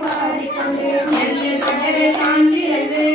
மாறிக்கொண்டு எல்லை கடலை தாண்டிரது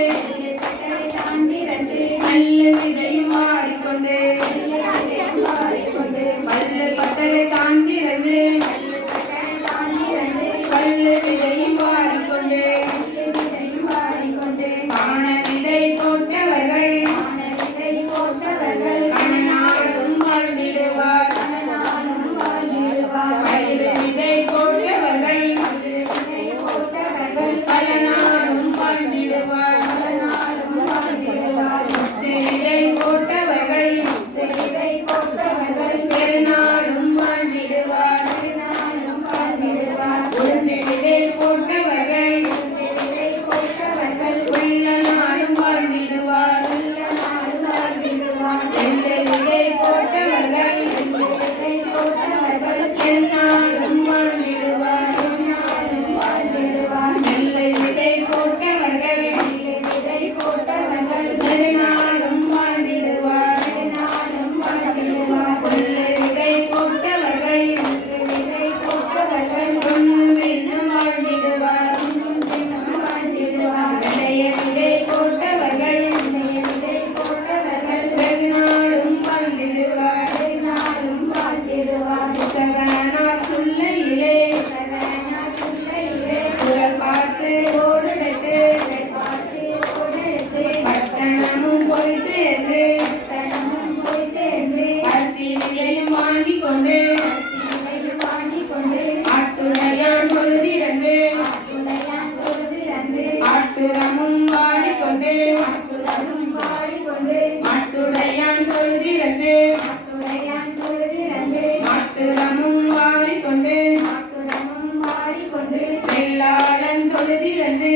திசையும் வாங்கி கொண்டு ஆட்டுடையான் பொழுது இறந்து ஆட்டுரமும் வாடிக்கொண்டு மாட்டுடையான் பொழுது இறந்து மாட்டுரமும் வாடிக்கொண்டு வெள்ளாளன் பொழுது இறந்து